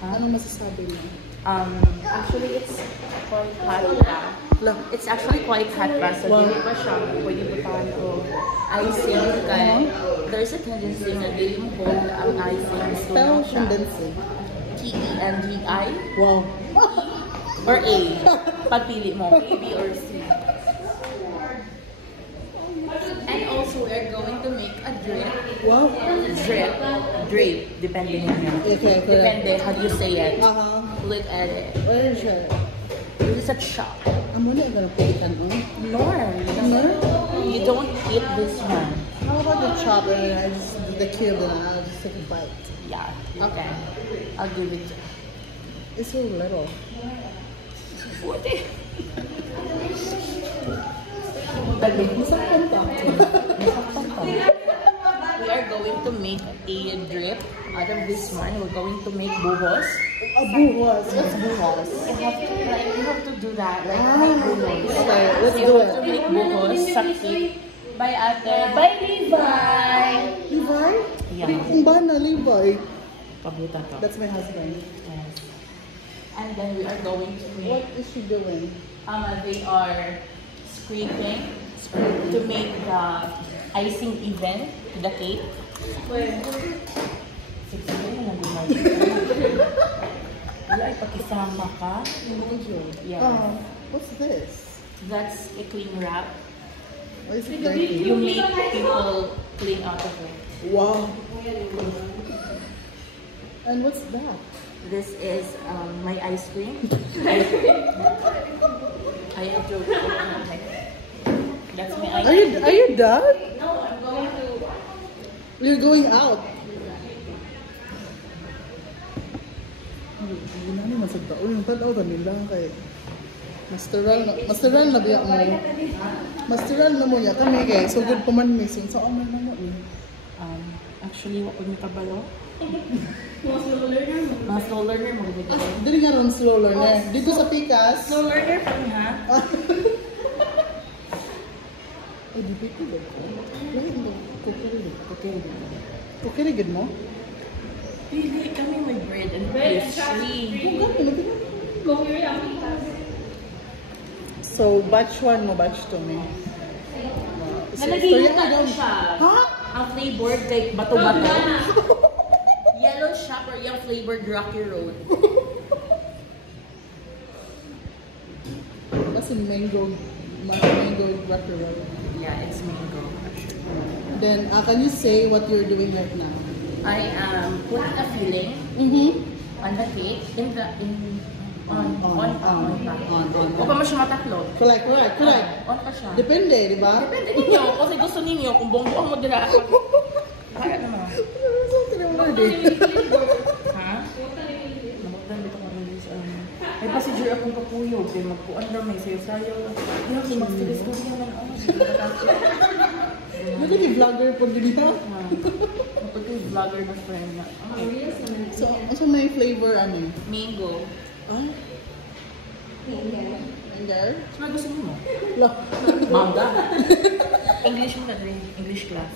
Anong masasabi mo? Actually, it's quite hot pa. It's actually quite hot pa. So, Wow. hindi pa siya pwede butahan o icing. Kaya there's a tendency na hindi mo hold ang icing. So, Spell siya. condense. T-E-N-G-I Wow. or A. Pagpili mo, A, B, or C. And also, we're going to make a drip. Wow. Drape. Depende niya. Okay, correct. Depende how you say it. Look at it. Where is it? This is a chop. I'm only gonna put it on. No. You don't eat this one. How about the chop and I just do the cube and I'll just take a bite? Yeah, okay. I'll give it to you. It's so little. What? Masaktan ka. We are going to make a drip out of this one. We're going to make buhos. Buhos. What's buhos? You have to do that. Make buhos. Okay, let's You do have it. to make buhos. Sakit. By Ate. By Levi. Levi? Yeah. Kung ba na Levi? Pabuta to. That's my husband. Yes. And then we are going to What make. is she doing? They are scraping to make the icing even to the cake. Wala ay pakisama ka. Yeah. What's this? That's a cling wrap. Why is it dirty? You make people clean out of it. Wow. And what's that? This is my ice cream. I have to. That's my ice cream. Are you done? No, I'm going to. You're going out. Hindi na naman sa taon. Yung tanaw na nila kay Masteral na biya mo. Masteral na mo ya kami kay so good pa man missing. So ano na mo ni? Actually, what would you kabalo? Mga slow learner mo. Dili nga ron slow learner. Dito sa Pikas. Slow learner pa niya. Ay, di pito ba ko? Okay, good mo? Pili kami may bread and pastry. So, batch 1 mo, batch 2 mo. Nalagay mo na siya. Ha? Ang flavored like bato-bato. Yellow shop or yung flavored Rocky Road. Kasi mango Rocky Road. Yeah, it's mango. Then, can you say what you're doing right now? I am putting a filling on the cake on pa mo siya mataklo. Correct. On pa siya. Depende, di ba? Depende ninyo. Kasi gusto ninyo kung buong-buong mo dira. Kaya naman. Ha? Nabutan dito ko rin sa may passenger akong kapuyog. Kaya magpuan na may sayo-sayo. Yung mag-stress ko niya lang. Naging vlogger po din ha? Kapag yung vlogger na friend na. So may flavor ano? Mango. And there? Saan gusto mo? Look. Manga. English mo na rin. English class.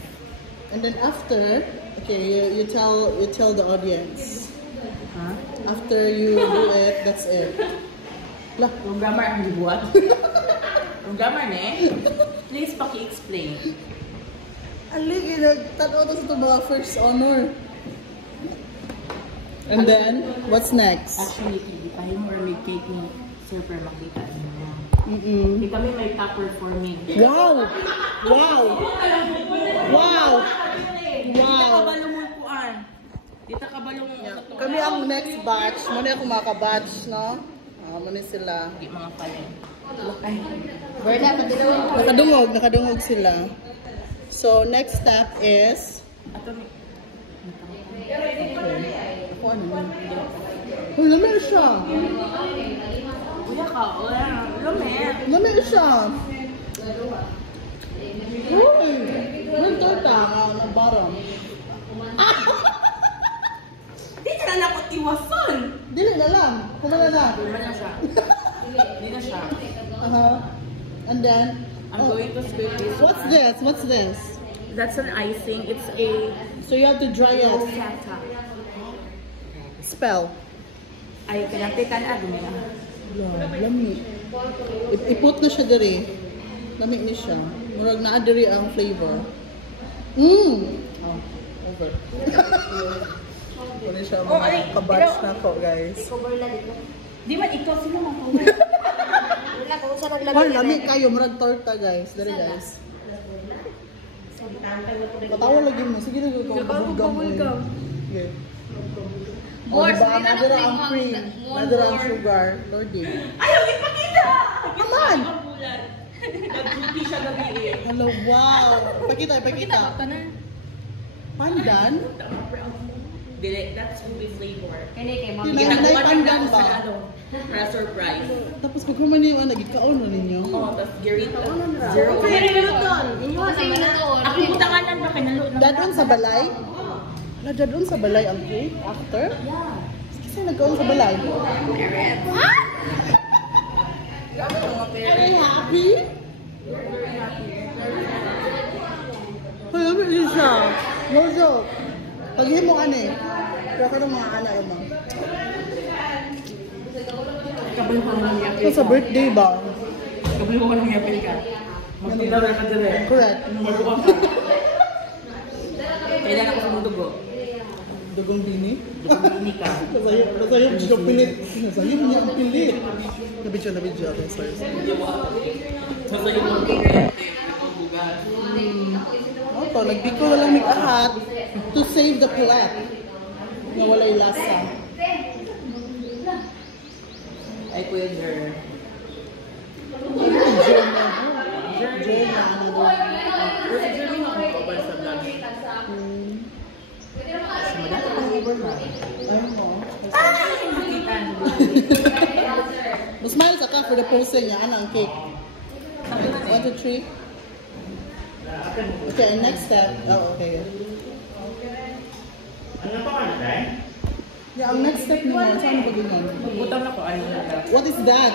And then after, okay, you tell the audience. Ha? After you do it, that's it. Look. Yung grammar ang dibuat. Yung grammar ne? Please paki-explain. Aligi, nagtanaw to sa mga first honor. And then, what's next? Actually, tayo mo or may cake mo. Super makita niyo. Di kami may tupper for me. Wow! Wow! Wow! Dito kabalo mo kuan. Dito kabalo mo. Kami ang next batch. Muna ako maka-batch, no? Muna sila. Di mga pala. Nakadungog sila. So, next step is... Ato ni. Ako ano yun? Oh, lamig siya! Kuya ka, lumet. Lamig siya! Uy! Walang torta na bottom. Di na lang ko iwasan. Dili na lang. Kumala na. Di na siya. Di na siya. And then, I'm going to scrape this. What's this? What's this? That's an icing. It's a So you have to dry it. Rosetta. Spell. Ay, kinatikan mo na. Lami. Iput na siya diri. Lami ni siya. Murag naa diri ang flavor. Oh, over. Wala siya mga kabatch na ko, guys. Di man ito sila mga wala ko sa Wala, lami kayo. Murag torta, guys. Diri, guys. Patawa lagi mo. Sige na gagawin. Sige. Boss, diba, nadira ang cream, nadira ang sugar. Lordy. Ayaw, ipakita! Aman! Nag-beauty siya gabi eh. Hello, wow! Ipakita. Pandan? Dili, that's movie flavor. Kani kay ma'am. Tinay pandan ba? Pressure price. Tapos pag kumanin yung nagikaon na ninyo. Oo, tapos Garita. Zero. Kasi minuton. Ako butanganan ba kinalo? Dadon sa balay? Dadon sa balay ang cake after? Yeah. Kasi nagkaon sa balay. Are you happy? Kaya ba rin siya? No joke. Pag-himo ka na eh. Pero ka ng mga anak mo. Kabalo ko lang yapil So, sa birthday ba? Kabalo ko lang yapil ka. Magtindara ka dire. Correct. Maluwa ka. Kailan ako sa dugo? Dugong bini? Dugo ka. Nasayop siya pilit. Nasayop niya ang pilit. Nabidyo. Okay, sorry. Sasa yung bugas. Oto, nagbiko na lang mig-ahat to save the plate. Na walay lasa. Ay, kuya Jer. Jer na ano doon. Kuya Jer, may nakakabal sa vlog. Kasi madami pang over na. Ayun mo. Nakitaan. Smile sa ka for the posing niya. Ano ang cake? 1, 2, 3. Okay, and next step. Oh, okay. Yeah, ang next step naman, saan mo ganyan? Butang ako, ayaw na ka. What is that?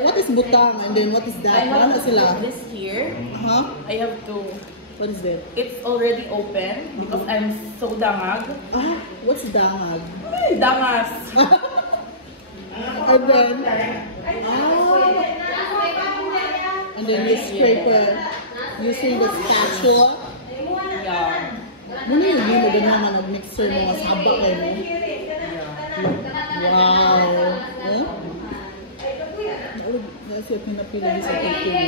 What is butang and then what is that? Ano sila? This here, Huh? I have to, What is that? it's already open because I'm so damag. Ah, what's dangag? Damas. And then, and then you scrape it using the spatula. Yeah. Muna yung hilo din naman nag-mixer mo, sabak kayo mo. Wow! Eh? Kasi pinapila din sa pagkili.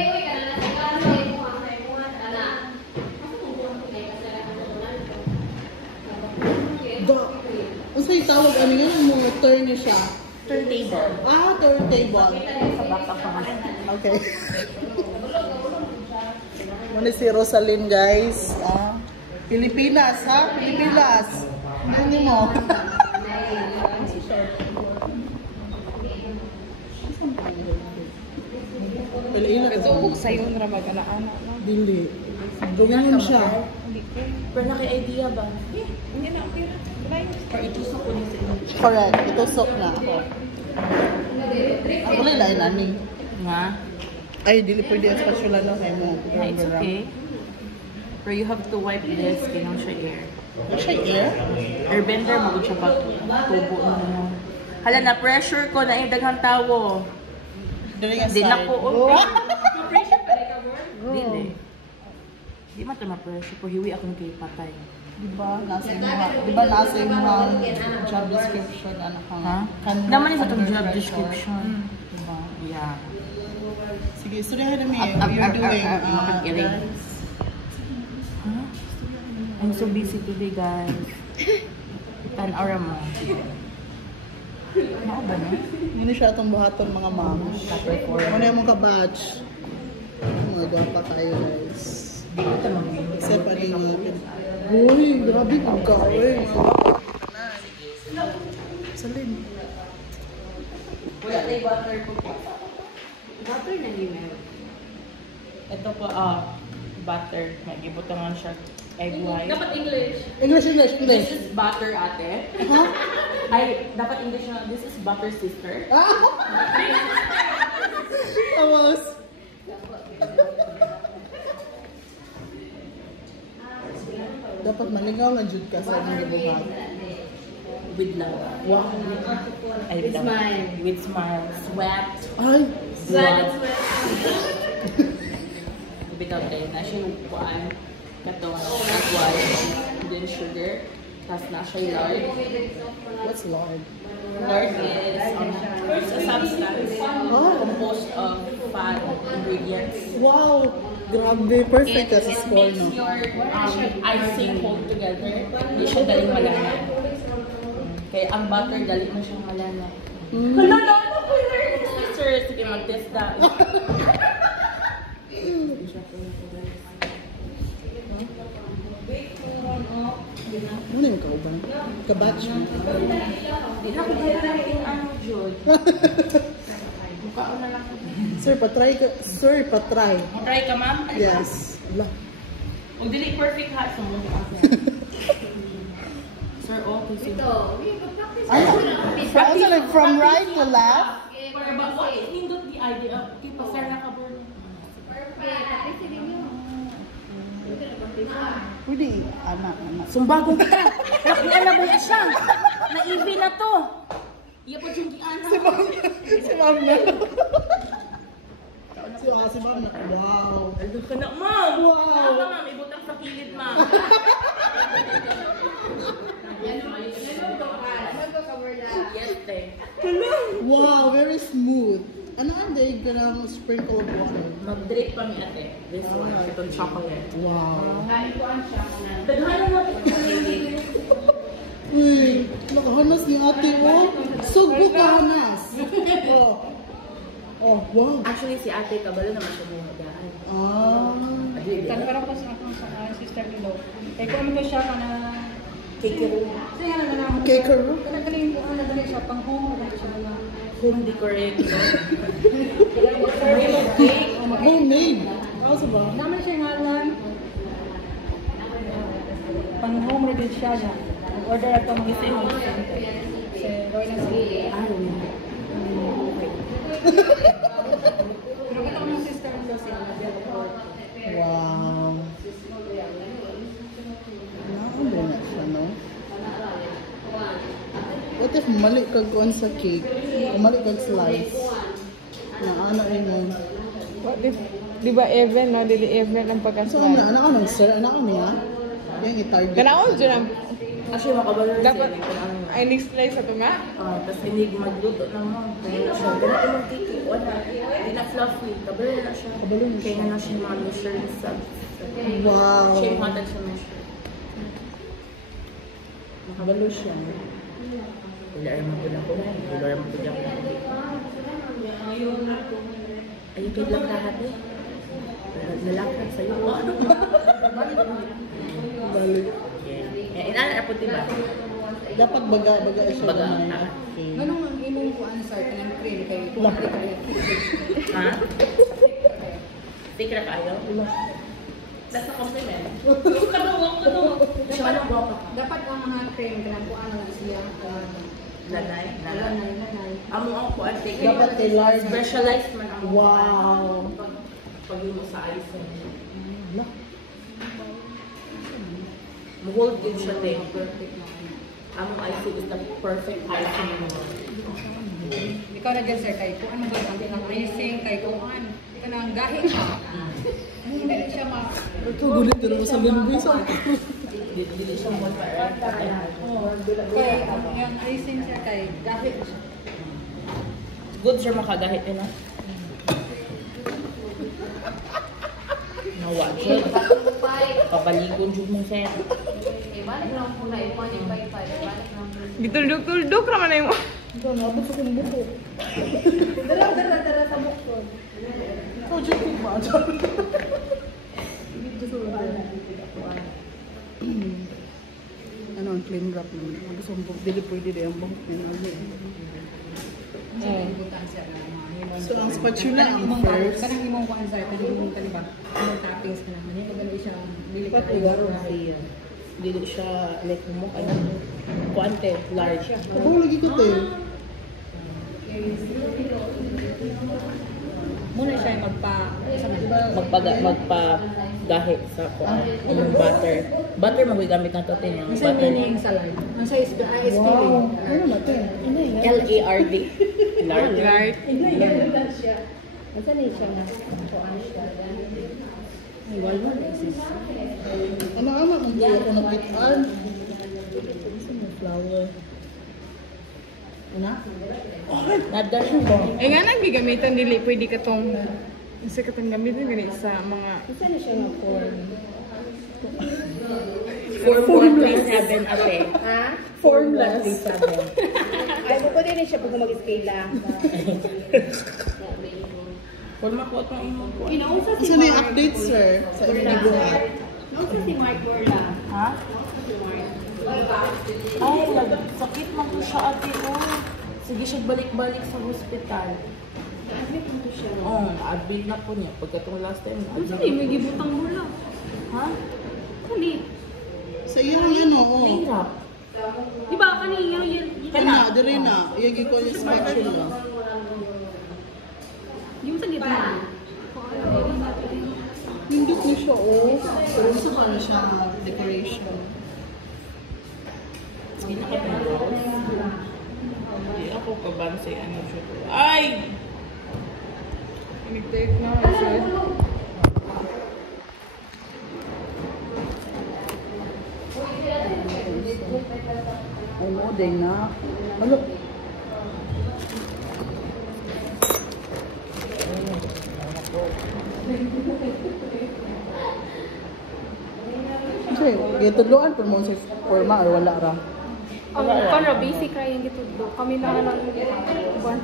Ang sa'yo tawag, ano yun? Ang mga turn siya. Turntable. Ah, turntable. Sa backpack pa nga. Okay. Muna si Rosalyn, guys. Ah, Pilipinas, ha? Pilipinas. Hindi mo. Pilipinas. Katubog sa'yo na mag-ana-ana. Dili. Dugin siya. Pero naki-idea ba? Hindi na, okay na. Or itusok ko niya sa inyo. Correct. Itusok na. Ang wala dahil nani. Nga? Ay, dili pwede ang spatula na kayo mo. Yeah, it's okay. Pero you have to wipe this, kinong siya air. Ano siya air? Airbender, magod siya pag tubo mo. Hala, na-pressure ko na daghang tawo. Dili nga Di na side. ko. Oh. Dili. Di man ito ma-pressure. Pero hiwi akong kay patay. Diba? Nasa yung mga, diba nasa yung mga job description, ano ka nga? Naman yung sa itong job description. Diba? Yeah. Sige, studyhan namin what you're doing. Makag-iring. Huh? I'm so busy today, guys. Tan-ara mo. Ano ba na? Muna siya itong buhaton mga moms. Muna yung mga batch. Mga gwapa kayo, guys. Except ano yung uy, grabe kong gawin. Salin. Wala tayo butter ko po. Butter na limit. Ito po, butter. Magibutangan siya. Egg white. Dapat English. English. This is butter, ate. Huh? Ay, dapat English na. This is butter, sister. Tapos, Dapat maligaw lang jud ka sa imong gibuhat. With love. Wow. Ay, with smile. With smile. Sweat. Ay, Blood. Bitaw tayo na siya yung kuhaan. Katong agway. Then sugar. Tapos na siya yung lard. what's lard? Lard is it's a substance composed of fat ingredients. Wow. Grabe, perfect It as score, makes no? your icing hold together. Hindi siya daling malana. Kaya ang butter, dali mo siyang malana. Hala, ano ko yun? Sir, sige, mag-test na. Ano yung kauban? Kabatch mo? Hindi na ko gaya yung ano, Jod. Mukhaon na lang. Sir, patry ka. Sir, patry. Try ka, ma'am? Yes. Ala. Huwag dili perfect ha. Sumunod ako. Sir, okay. Sige. Also, like from right to left? Pero ba, what is nindot the idea? Okay, pasar na ka, bro. Pwede, anak. Sumbago ka! Nakiala mo na siya! Naibi na to! Iya po yung giana. Si ma'am na. Si ma'am na. Wow. Ano ka na, ma'am? Wow. Tama, ma'am. Ibutang sa kilid, ma'am. Yes, te. Wow, very smooth. Ano ang day ka ng sprinkle of water? Mag-drip pa ni ate. This one. Itong chocolate. Wow. Taghanan mo. Uy, nakahanas ni ate mo. Sugbo ka hanas. Oh, wow. Actually, si ate kabalo naman siya bumadaan. Tanwara ko sa akong sister ni Lo. Kaya kung ano siya ka na Cake room. Saya na lang. Cakeru? Kanagaling ko ano dali siya pang home na siya na. Home decoration. Homemade. Ano ba? Naman siya ngalan. Pang home ready siya na. Order ato mga isin. Si Roy na si Pero kita ko ng sister ni Lo siya. Wow. Naano na siya, no? What if mali kag kuan sa cake? O mali kag slice? Naano rin mo? What if, di ba even, no? Dili even ang So, pagkaslide. ano nang sir? Ano niya? Yan i-target. Kanaon dyan ang, Actually, makabalo rin dapat, siya. ay next slice ito nga. Tapos hindi magluto ng mga. Kaya na siya. Ganun yung tiki. Wala. Hindi na fluffy. Kabalo na siya. Kaya na siya mga measuring subs. Wow. Siya yung hatag siya measure. Makabalo siya. Wala rin mo po na kulay. Wala rin mo po dyan. Ayun kayo lang lahat eh. Nalakad sa'yo. Ano ba? Balik. Inala po diba? Dapat baga siya. Baga. Okay. Ganun ang imong ko ano sir kanang cream kay kumari kay. Ha? Take na kayo? That's a compliment. Siya lang guwapa ka. Dapat ang mga cream kanang ko ano lang siya. Lanay? Lanay. Amo ang kuwan. Dapat kay large. Specialized man ang Wow. pag mo sa icing. Hold din siya din. Ang icing is the perfect icing mo. Ikaw na dyan sir kay kung ano ba ang tinang icing kay kung ano kanang gahi ka. Hindi siya ma Ito, gulit din ako sa lingwis. Dili siya mo pa. kay ang icing siya kay gahi siya. Good sir makagahit yun ha. Nawa. Papaligon dyan mo sir. Gituldok-tuldok naman na yung... Ito, nabot sa kong buko. Dara sa bukod. Ito, joking ba? Ano ang clean wrap naman? Gusto kong buko. Dili pwede din ang buko. Butan siya na mga So, ang spatula ang imong first. kanang imong kuan sir kanang imong kaniba. Imong toppings na naman yan dali siya dili Dapat igaro na siya. Dili siya like mo ano. Kuante, large. Kabaw lagi ko tayo. Muna siya magpagahi sa yung butter. Butter magagamit na to tin yung Sa butter. meaning sa life. Ang sa spelling. Ano natin? LARD. Lard. Lard. Ano ama ang buo ko nakitaan? Flower. Ano? Nada siya ko. Eh nga nang gigamitan dili pwede ka tong isa ka tong gamitin gani sa mga 4.37 ate. Formless. 4.37. Ay, pwede rin siya pag mag-scale lang. Forma ko itong imong ko. Kinausap si Isa na yung Mark. update, sir, sa inyong buhat. Kinausap si Mark Borla. Ha? Ay, sakit man ko siya ate ko. Sige siya balik-balik sa hospital. Admit mo to siya. Oo, admit na po niya. Pagkatong last time, Ang admit. sabi, may gibutang mula. Ha? Kali. Sa iyo ano, oh. Hirap. Di ba kanina yun? Kana, dire na. Iyagi ko yung spatula. Yung sa gitna. Hindot niya siya, oh. Pero isa pa na siya decoration. Sige na ka Hindi ako kabansay ano siya. Ay! nag-take na sir. Ay mo, day na. Ano? Kasi, gitudloan po mo sa forma or wala ra. Para basic ra yung gitudlo. Kami na lang buwan.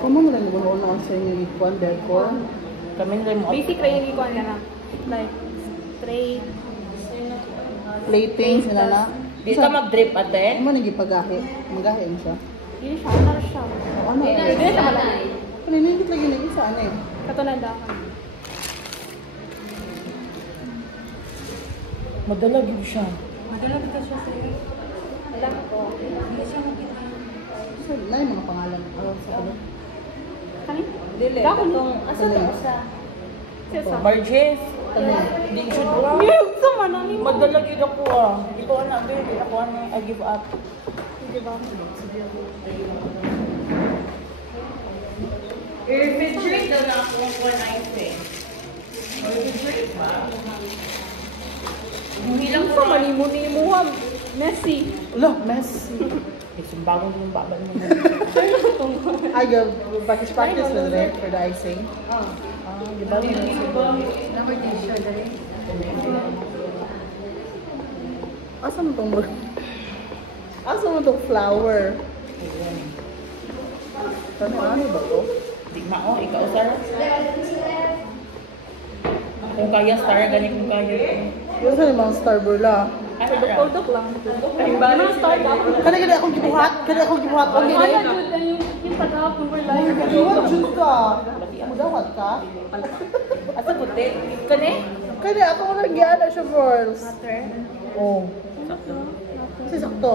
Kung mo lang naman ako sa inyo ikuan, decor. Kami rin mo. Basic ra yung ikuan na. Like straight. Plating, sila na. Di ka mag-drip ate? Ano man nagipagahi? Magahi mo siya. Yun siya. Ano siya? Ano? Pwede sa malaki. Paninigit lagi na isa, ano eh. Katunadakan. Madalag yun siya. Madala kita siya sa'yo. Alam ko. Hindi siya makita. So, na yung mga pangalan. Sa ano? Kanin? Dili. Dakon. Asa to sa? Sesa. Marges. Ano? Di siya doon. Miyog sa manani mo. Madalag yun ako ah. Ikaw anak, baby. Ako ano, I give up. Di ba? I-refrigerate daw na ako ng 190. I-refrigerate ba? Hindi lang Sa manimo-nimuham. Messi. Wala, messy. Isumbagon yung babad mo. Ay, practice with it for the icing. Di ba? Number din siya dali. Asa mo itong Asa mo itong flower? Ano ba to? Di mao, ikaw Sarah. Kung kaya Star, ganit kung kaya. Yung sa limang star burla. Ano ra? Tuldok lang. Ay, balik. Start up. Kaya akong gibuhat. Kaya akong gibuhat. Okay, Wala na. jud yung pag-up number live. Gibuhat jud ka. Magawat ka? Asa buti? Kani? Kaya ako lang gyana siya, girls. After. Oh. Kasi sakto.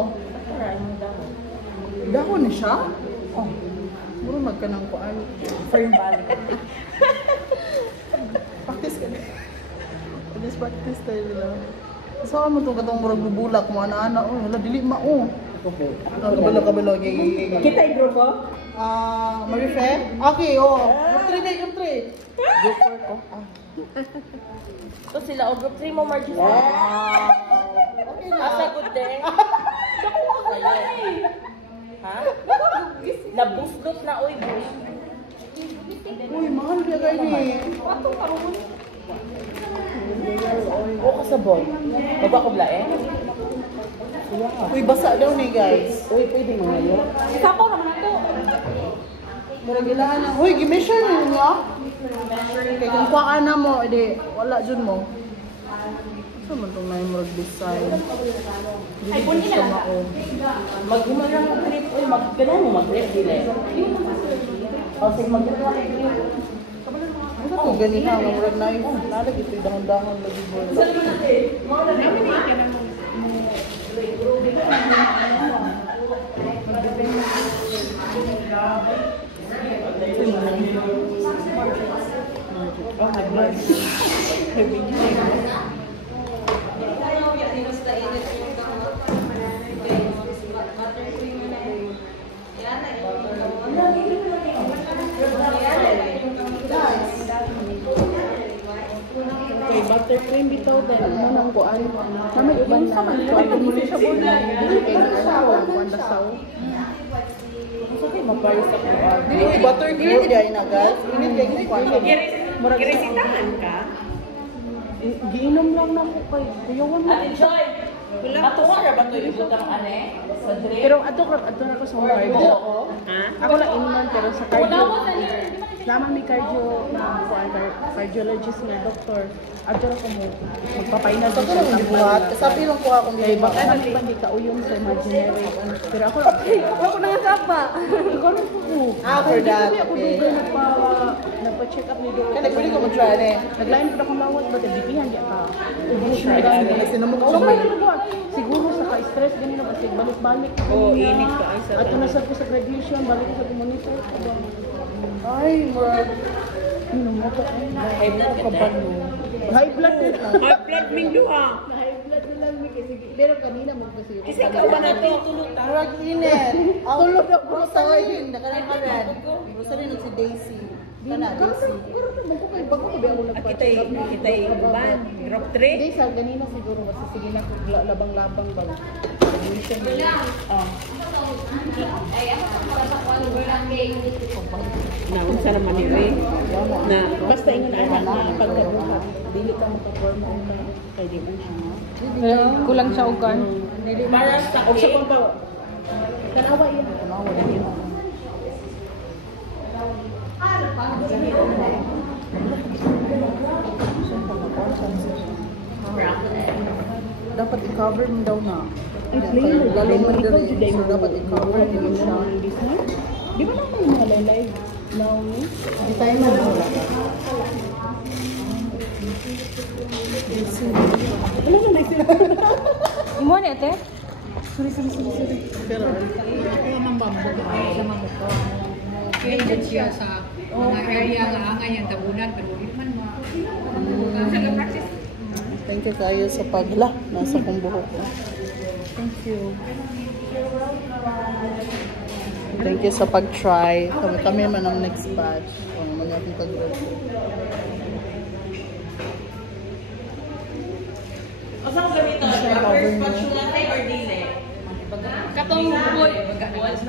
Dahon na siya? Oh. Muro magkanang kuan. Firm balik. Practice ka na. Practice tayo nila. Saan mo itong katong murag bubulak mo, ana-ana, oh, wala, dili mao. Kabalo. Kita yung grupo? Marife? Okay, oh. Yung 3. Group 4 ko. Ito sila, o group 3 mo, Margie. Wow. Okay na. Asa good day. Ha? Nabuslot na, oy, boy. Uy, mahal kaya kayo ni. Patong karon. O kasabon. Baba ko bla eh. Uy, basa daw ni guys. Uy, pwede mga yun. Isapaw naman ito. Murag ilaan na. Uy, gimeasure mo nga. Kaya kung kuhaan na mo, edi, wala dyan mo. Saan man itong na yung murag design? Ay, punin na lang. Maghumalang mo grip. Uy, ganun mo mag-grip dili. O, sige, mag-grip na grip. Ano ito ganina? Murag na yung, nalag ito yung dahon-dahon lagi mo. Okay, buttercream bitaw then ano nang kuan. Kami uban na man mo siya bola. Dili kay ano kuan basaw. Maparis sa kuan. Buttercream di na guys. Init kay kuan. Kiresitahan ka? Giinom lang na ko kay kuyawan mo. Ate Joy, ato nga ba ito ibutang sa drink? Pero ato na ko sa cardio. Ako lang inuman pero sa cardio. Naman may cardio na kuan cardiologist nga doktor. Ato na ko mo magpapainal Sa ko lang buhat. Sabi lang ko akong kay baka man pa di ka uyong sa imaginary. Pero ako na nga sapa. Ako rin po. For that. Ako Okay. dito nagpa-check up ni doktor. Kaya pwede ko mag-try na eh. Naglain ko na kung lawat ba dipihan di ka. Sinamok ko So, may siguro sa ka-stress ganyan na kasi balik-balik. Oo, init ka ay sa At nasad ko sa graduation, balik ko sa community. Ay, murag. High blood ka ba? High blood din. High blood ming duha. High blood din lang may kasi. Pero kanina mo kasi. Kasi ikaw ba na to? Murag init. Tulog na Rosaline. Nakanang ka rin. Rosaline at si Daisy. Kana, Daisy. Bago ko ba ako Kita'y uban. Group 3? Hindi, sa ganina siguro. Kasi sige na labang-labang ba. Graduation. Naunsa naman ni Ray. Na Basta ingon anak na pagkabuha. Dili ka makaporma una. Kaya di man siya. Kulang siya ugan. Para sa O sa pagbawa. Kanawa yun. Kanawa yun. Dapat i-cover mo daw na. Lalo man diri. So, dapat i-cover mo siya. Di ba naman yung mga live? Naomi? Di tayo na wala. Ano na may sila? Imo ni ate? Pero, ako naman bambog. Sa mamukha. Engage siya sa mga area nga angay ang tabunan pero di man mo. Sa practice. Thank you kayo sa pagla. Nasa kong buhok ko. Thank you. Thank you sa pag-try. Kami man ang next batch. Kung mga akong pag-work. Asa ko gamito? Rubber spatula tayo or dili? Katong Buwad.